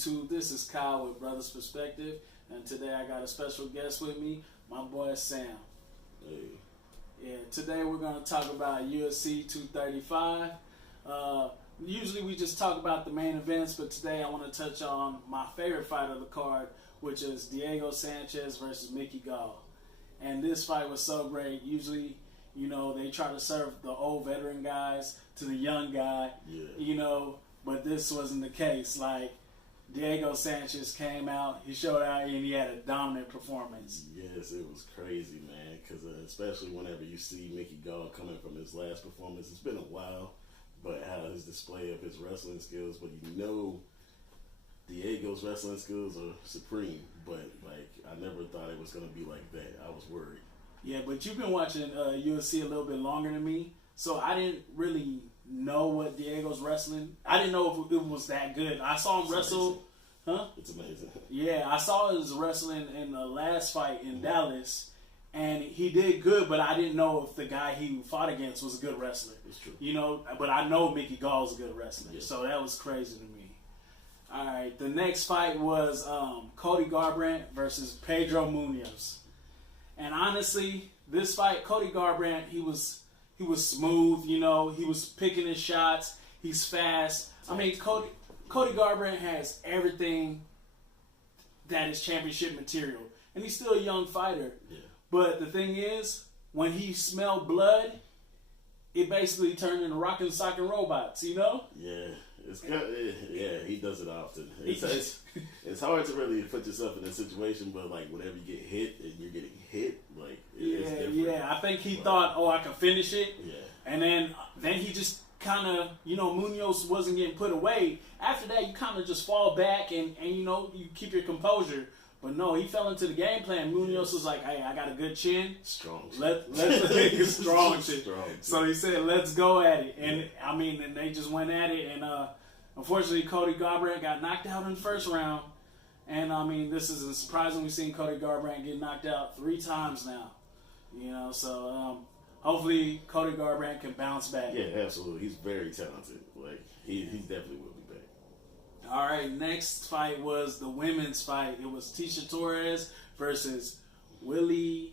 YouTube? This is Kyle with Brothas Perspective, and today I got a special guest with me, my boy Sam. Hey. Yeah, today we're going to talk about UFC 235. Usually we just talk about the main events, but today I want to touch on my favorite fight of the card, which is Diego Sanchez versus Mickey Gall. And this fight was so great. Usually, you know, they try to serve the old veteran guys to the young guy, you know, but this wasn't the case. Like, Diego Sanchez came out, he showed out, and he had a dominant performance. Yes, it was crazy, man, because especially whenever you see Mickey Gall coming from his last performance, it's been a while, but how his display of his wrestling skills, but you know Diego's wrestling skills are supreme, but, like, I never thought it was going to be like that. I was worried. Yeah, but you've been watching UFC a little bit longer than me, so I didn't really know what Diego's wrestling. I didn't know if it was that good. I saw him wrestle. Huh? It's amazing. Yeah, I saw his wrestling in the last fight in Dallas, and he did good, but I didn't know if the guy he fought against was a good wrestler. It's true. You know, but I know Mickey Gall's a good wrestler, so that was crazy to me. All right, the next fight was Cody Garbrandt versus Pedro Munoz. And honestly, this fight, Cody Garbrandt, he was smooth, you know, he was picking his shots, he's fast. I mean, Cody Garbrandt has everything that is championship material. And he's still a young fighter. Yeah. But the thing is, when he smelled blood, it basically turned into rock and sock and robots, you know? Yeah. He does it often. It's hard to really put yourself in a situation, but like whenever you get hit and you're getting hit, like it's different. Yeah. I think he thought, I can finish it. Yeah. And then he just kind of, you know, Munoz wasn't getting put away. After that, you kind of just fall back and you know, you keep your composure. But no, he fell into the game plan. Munoz was like, hey, I got a good chin. Strong. Let's strong shit. Strong. So he said, let's go at it. And I mean, and they just went at it. And unfortunately, Cody Garbrandt got knocked out in the first round. And I mean, this isn't surprising. We've seen Cody Garbrandt get knocked out 3 times now. You know, so hopefully Cody Garbrandt can bounce back. Yeah, absolutely. He's very talented. Like he definitely will be back. All right, next fight was the women's fight. It was Tecia Torres versus Weili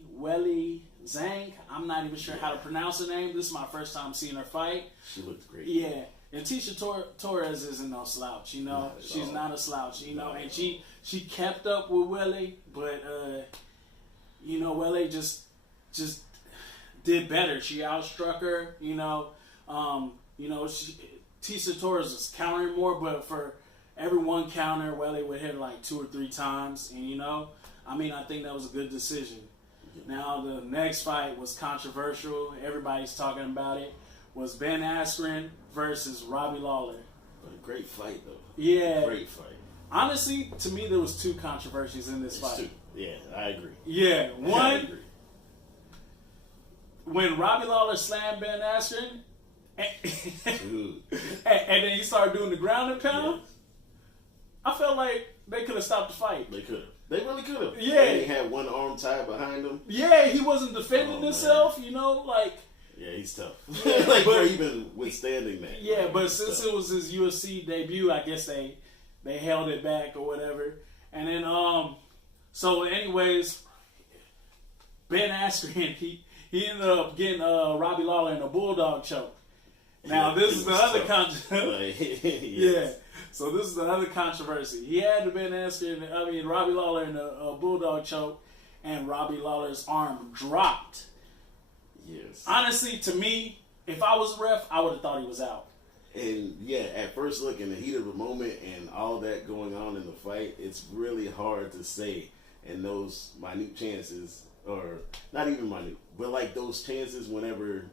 Zhang. I'm not even sure how to pronounce her name. This is my first time seeing her fight. She looked great. Yeah, and Tecia Torres isn't no slouch, you know. She's not a slouch, you know. And she kept up with Weili, but you know, Weili just did better. She outstruck her, you know. Tecia Torres was countering more, but for every one counter, Weili would hit like 2 or 3 times, and you know, I mean, I think that was a good decision. Now the next fight was controversial. Everybody's talking about it. Was Ben Askren versus Robbie Lawler. A great fight, though. Yeah, great fight. Honestly, to me, there was 2 controversies in this fight. 2. Yeah, I agree. Yeah, one. I agree. When Robbie Lawler slammed Ben Askren, and then he started doing the ground and pound. Yes. I felt like they could have stopped the fight. They could have. They really could have. Yeah. He had one arm tied behind him. Yeah, he wasn't defending himself, you know, like. Yeah, he's tough. Like, for even withstanding that. Yeah, like, but since it was his UFC debut, I guess they held it back or whatever. And then, so anyways, Ben Askren, he ended up getting Robbie Lawler in a bulldog choke. Now, this is the other controversy. Yeah. So this is the other controversy. He had Robbie Lawler in a bulldog choke, and Robbie Lawler's arm dropped. Yes. Honestly, to me, if I was a ref, I would have thought he was out. And yeah, at first look, in the heat of the moment and all that going on in the fight, it's really hard to say. And those minute chances, or not even minute, but like those chances whenever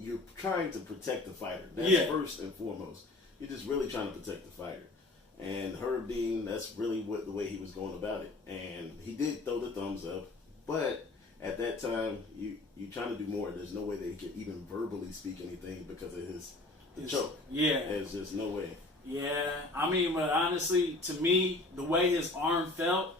you're trying to protect the fighter. That's first and foremost. You're just really trying to protect the fighter. And Herb Dean, that's really the way he was going about it. And he did throw the thumbs up, but at that time, you're trying to do more. There's no way that he could even verbally speak anything because of his choke. Yeah. There's just no way. Yeah, I mean, but honestly, to me, the way his arm felt,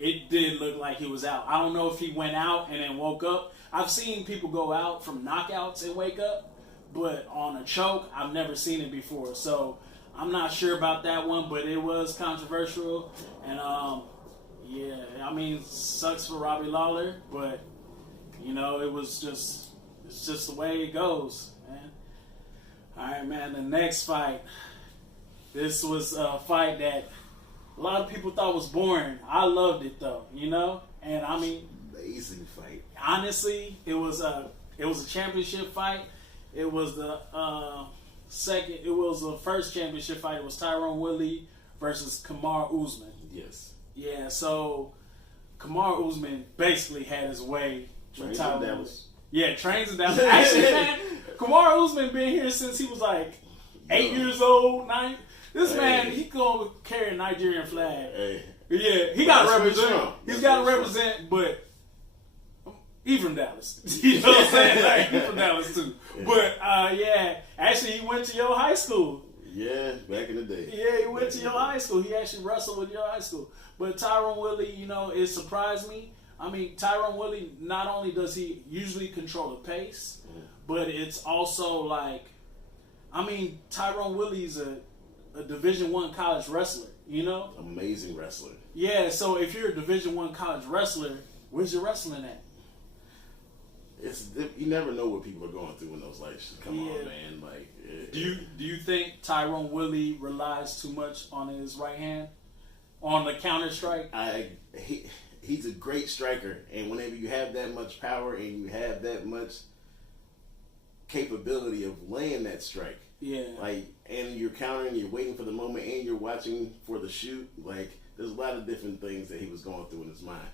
it did look like he was out. I don't know if he went out and then woke up. I've seen people go out from knockouts and wake up, but on a choke, I've never seen it before. So I'm not sure about that one, but it was controversial. And, yeah, I mean, sucks for Robbie Lawler, but, you know, it's just the way it goes, man. All right, man, the next fight. This was a fight that a lot of people thought was boring. I loved it, though, you know? And, I mean... Amazing fight. Honestly, it was a championship fight. It was the first championship fight. It was Tyron Woodley versus Kamaru Usman. Yes. Yeah, so Kamaru Usman basically had his way with Tyron Woodley. Yeah, trains in Dallas. Actually, man, Kamaru Usman been here since he was like 8 years old, 9. This man, he gonna carry a Nigerian flag. Hey. Yeah, he got to represent. He's got to represent, but he from Dallas. You know what I'm saying? Like, he from Dallas too. Yeah. But yeah, actually, he went to your high school. Yeah, back in the day. Yeah, he went to your high school. He actually wrestled with your high school. But Tyron Woodley, you know, it surprised me. I mean, Tyron Woodley, not only does he usually control the pace, but it's also like, I mean, Tyron Woodley's a Division I college wrestler, you know? Amazing wrestler. Yeah, so if you're a Division I college wrestler, where's your wrestling at? You never know what people are going through in those lives. Come on, man. Like, do you think Tyron Woodley relies too much on his right hand, on the counter strike? He's a great striker, and whenever you have that much power and you have that much capability of laying that strike, like, and you're countering, you're waiting for the moment, and you're watching for the shoot. Like, there's a lot of different things that he was going through in his mind,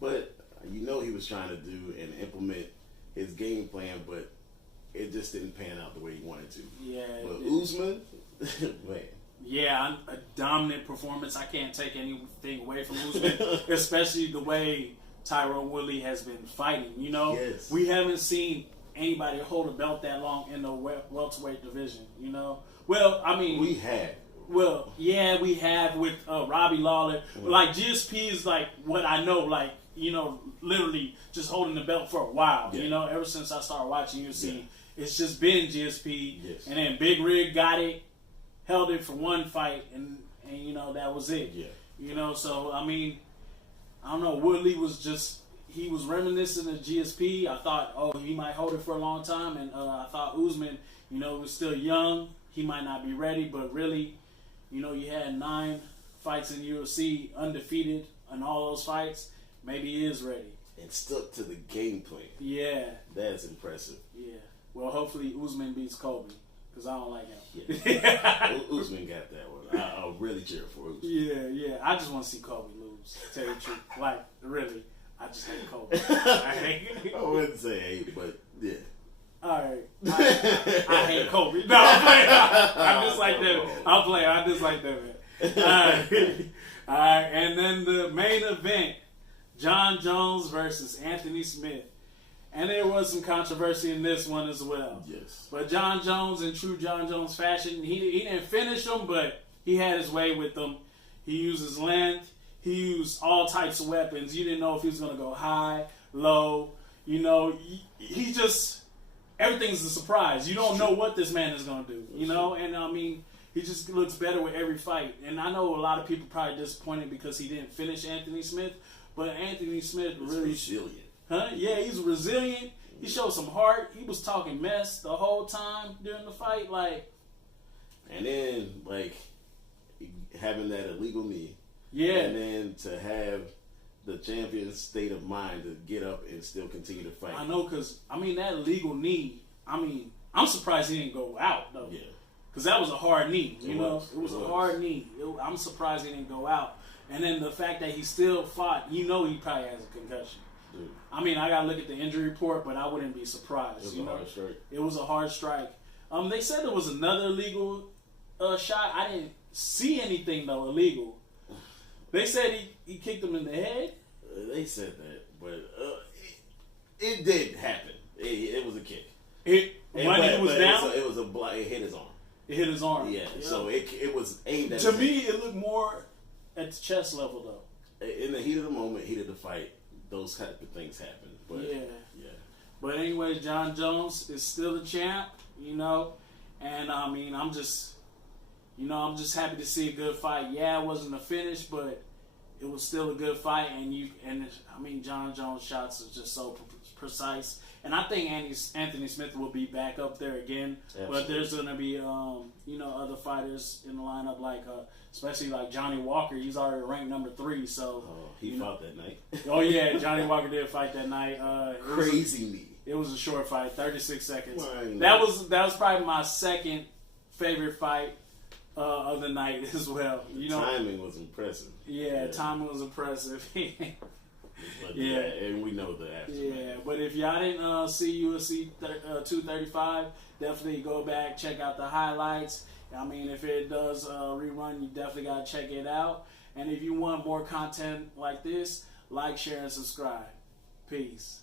but you know he was trying to do and implement his game plan, but it just didn't pan out the way he wanted to. Yeah. But Usman, wait. Yeah, a dominant performance. I can't take anything away from Usman, especially the way Tyron Woodley has been fighting. You know, we haven't seen anybody hold a belt that long in the welterweight division. You know, well, I mean, we have. Well, yeah, we have with Robbie Lawler. Like, GSP is like what I know, like, you know, literally just holding the belt for a while. You know, ever since I started watching UFC, it's just been GSP. And then Big Rig got it, held it for one fight, and you know, that was it. You know, so, I mean, I don't know, Woodley was just, he was reminiscent of GSP. I thought, oh, he might hold it for a long time, and I thought Usman, you know, was still young. He might not be ready, but really, you know, you had 9 fights in UFC, undefeated in all those fights. Maybe he is ready. And stuck to the game plan. Yeah. That's impressive. Yeah. Well, hopefully Usman beats Cody, because I don't like him. Yeah. Usman got that one. I'll really cheer for Usman. Yeah. I just want to see Cody lose, to tell you the truth. Like, really. I just hate Cody. I wouldn't say hate, but yeah. Alright. I hate Kobe. No, I'm playing. I'm just like that. I'm playing. I just like that, man. Alright. And then the main event, Jon Jones versus Anthony Smith. And there was some controversy in this one as well. Yes. But Jon Jones, in true Jon Jones fashion, he didn't finish him, but he had his way with them. He used his length. He used all types of weapons. You didn't know if he was going to go high, low. You know, he just... Everything's a surprise. You don't know what this man is going to do, you know? And, I mean, he just looks better with every fight. And I know a lot of people probably disappointed because he didn't finish Anthony Smith. But Anthony Smith really... resilient. Huh? Yeah, he's resilient. He showed some heart. He was talking mess the whole time during the fight. Like... And then, like, having that illegal knee. Yeah. And then to have... the champion's state of mind to get up and still continue to fight. I know, because, I mean, that illegal knee, I mean, I'm surprised he didn't go out, though. Yeah. Because that was a hard knee, you know? It was a hard knee. I'm surprised he didn't go out. And then the fact that he still fought, you know he probably has a concussion. Dude. I mean, I got to look at the injury report, but I wouldn't be surprised. It was a hard strike. It was a hard strike. They said there was another illegal shot. I didn't see anything, though, illegal. They said he kicked him in the head. They said that, but it did happen. It was a kick. When he was down? It was a block. It hit his arm. It hit his arm. Yeah, so it was aimed at To me, it looked more at the chest level, though. In the heat of the moment, heat of the fight, those type of things happen. But, yeah. But anyway, Jon Jones is still the champ, you know. And, I mean, I'm just... I'm just happy to see a good fight. Yeah, it wasn't a finish, but it was still a good fight. And Jon Jones' shots are just so precise. And I think Anthony Smith will be back up there again. Absolutely. But there's going to be, other fighters in the lineup, especially like Johnny Walker. He's already ranked number 3. So he fought that night. Oh yeah, Johnny Walker did fight that night. Crazy me. It was a short fight, 36 seconds. Right. That was probably my second favorite fight of the night as well. The timing was impressive. Yeah, timing was impressive. But yeah, and we know the aftermath. Yeah, but if y'all didn't see UFC 235, definitely go back, check out the highlights. If it does rerun, you definitely got to check it out. And if you want more content like this, like, share, and subscribe. Peace.